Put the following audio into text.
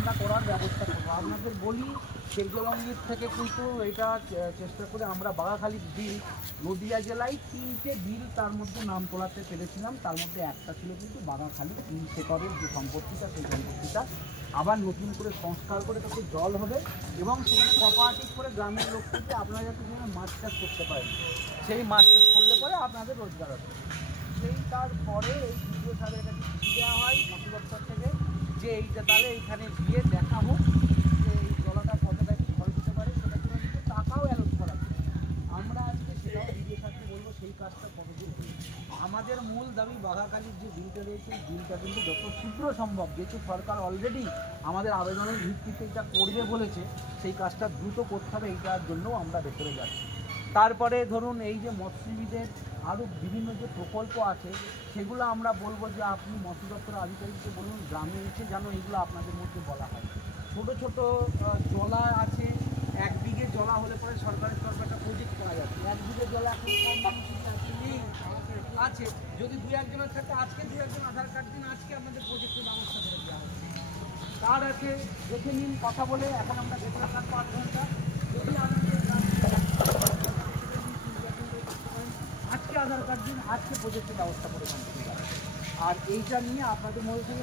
আমরা করার ব্যবস্থা করবো। আপনাদের বলি শেখজলঙ্গির থেকে কিন্তু এটা চেষ্টা করে আমরা বাঘাখালী বিল, নদিয়া জেলায় 3টে বিল তার মধ্যে নাম তোলাতে পেরেছিলাম। তার মধ্যে একটা ছিল কিন্তু বাঘাখালী 3 একরের যে সম্পত্তিটা, সেই সম্পত্তিটা আবার নতুন করে সংস্কার করে তাতে জল হবে এবং সেখানে কোঅপারেটিভ করে গ্রামের লোক থেকে আপনারা যাতে সেখানে মাছ চাষ করতে পারেন, সেই মাছ চাষ করলে পরে আপনাদের রোজগার হবে। সেই তারপরে এই ভিডিও সাহেবের কাছে চিঠি দেওয়া হয় মৎস্য দপ্তর থেকে যে এইটা তাহলে এইখানে গিয়ে দেখা হোক যে এই জলাটা কতটা খরচ হতে পারে, সেটা জন্য কিন্তু টাকাও অ্যালোট করা। আমরা আজকে সেটাও ভিডিও সাহেবকে বলবো সেই কাজটা কতদূর হলো। আমাদের মূল দাবি বাঘাখালীর যে বিলটা রয়েছে, এই বিলটা কিন্তু যত শীঘ্র সম্ভব, যেহেতু সরকার অলরেডি আমাদের আবেদনের ভিত্তিতে এটা করবে বলেছে, সেই কাজটা দ্রুত করতে হবে। এইটার জন্যও আমরা ভেতরে যাচ্ছি। তারপরে ধরুন এই যে মৎস্যজীবীদের আরও বিভিন্ন যে প্রকল্প আছে সেগুলো আমরা বলবো যে আপনি মৎস্য দপ্তরের আধিকারিককে বলুন গ্রামে এসে যেন এইগুলো আপনাদের মধ্যে বলা হয়। ছোটো ছোটো জলা আছে, 1 বিঘে জলা হলে পরে সরকারের তরফে একটা প্রজেক্ট করা যাচ্ছে। 1 বিঘে জলা এখন কম মানুষের আছে, যদি 2-1জনের থাকে আজকে 2-1জন আধার কার্ড দিন, আজকে আমাদের প্রজেক্টের ব্যবস্থা করে দেওয়া হচ্ছে। কার্ড আছে দেখে নিন, কথা বলে এখন আমরা ভেতরে থাকবো 8 ঘন্টা। যদি আজকে আধার কার্ড দিন, আজকে প্রজেক্টের ব্যবস্থা করে আর এইটা নিয়ে আপনাদের মধ্যে